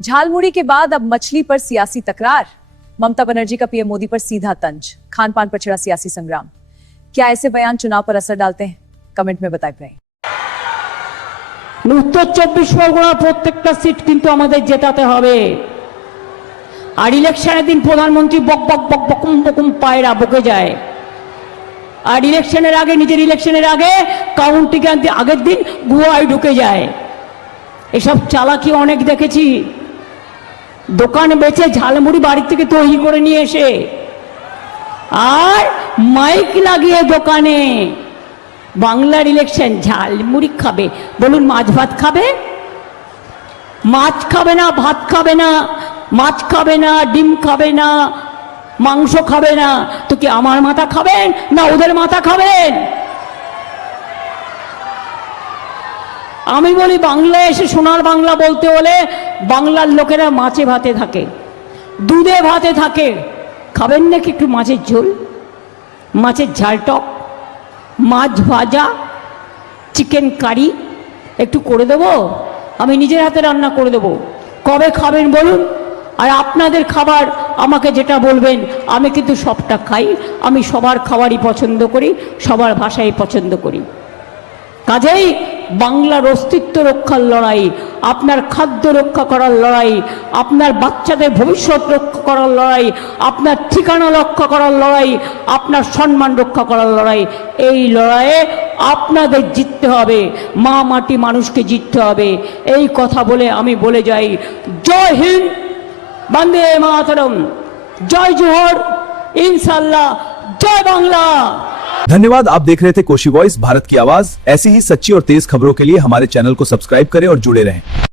झालमुड़ी के बाद अब मछली पर सियासी तकरार। ममता बनर्जी का पीएम मोदी पर सीधा तंज। खान पान पर छिड़ा सियासी संग्राम। क्या ऐसे बयान चुनाव पर असर डालते हैं? कमेंट में बताएं। उत्तर 24 परगना प्रत्येकটা সিট কিন্তু আমাদের জেতাতে হবে। আর ইলেকশনের দিন প্রধানমন্ত্রী বক বক বক বকুম বকুম পায়রা বকে যায়। আর ইলেকশনের আগে নিজের ইলেকশনের আগে কাউন্টিং আগের দিন গুয়ায় ঢুকে যায়। এসব চালাকি অনেক দেখেছি। দোকান বেচে ঝালমুড়ি বাড়ি থেকে তৈরি করে নিয়ে এসে আর মাইক লাগিয়ে দোকানে বাংলার ইলেকশন ঝালমুড়ি খাবে। বলুন মাছ ভাত খাবে? মাছ খাবে না, ভাত খাবে না, মাছ খাবে না, ডিম খাবে না, মাংস খাবে না, তো কি আমার মাথা খাবেন না ওদের মাথা খাবেন? আমি বলি বাংলায় এসে সোনার বাংলা বলতে হলে বাংলার লোকেরা মাছে ভাতে থাকে, দুধে ভাতে থাকে। খাবেন নাকি একটু মাছের ঝোল, মাছের ঝাল টক, মাছ ভাজা, চিকেন কারি একটু করে দেবো? আমি নিজের হাতে রান্না করে দেবো। কবে খাবেন বলুন? আর আপনাদের খাবার আমাকে যেটা বলবেন আমি কিন্তু সবটা খাই। আমি সবার খাবারই পছন্দ করি, সবার ভাষাই পছন্দ করি। কাজেই বাংলার অস্তিত্ব রক্ষার লড়াই, আপনার খাদ্য রক্ষা করার লড়াই, আপনার বাচ্চাদের ভবিষ্যৎ রক্ষা করার লড়াই, আপনার ঠিকানা রক্ষা করার লড়াই, আপনার সম্মান রক্ষা করার লড়াই। এই লড়াইয়ে আপনাদের জিততে হবে, মা মাটি মানুষকে জিততে হবে। এই কথা বলে আমি বলে যাই, জয় হিন্দ, বন্দে মাতরম, জয় জোহর, इंशाल्लाह, जय बांग्ला। धन्यवाद। आप देख रहे थे कोशी वॉइस, भारत की आवाज। ऐसी ही सच्ची और तेज खबरों के लिए हमारे चैनल को सब्सक्राइब करें और जुड़े रहें।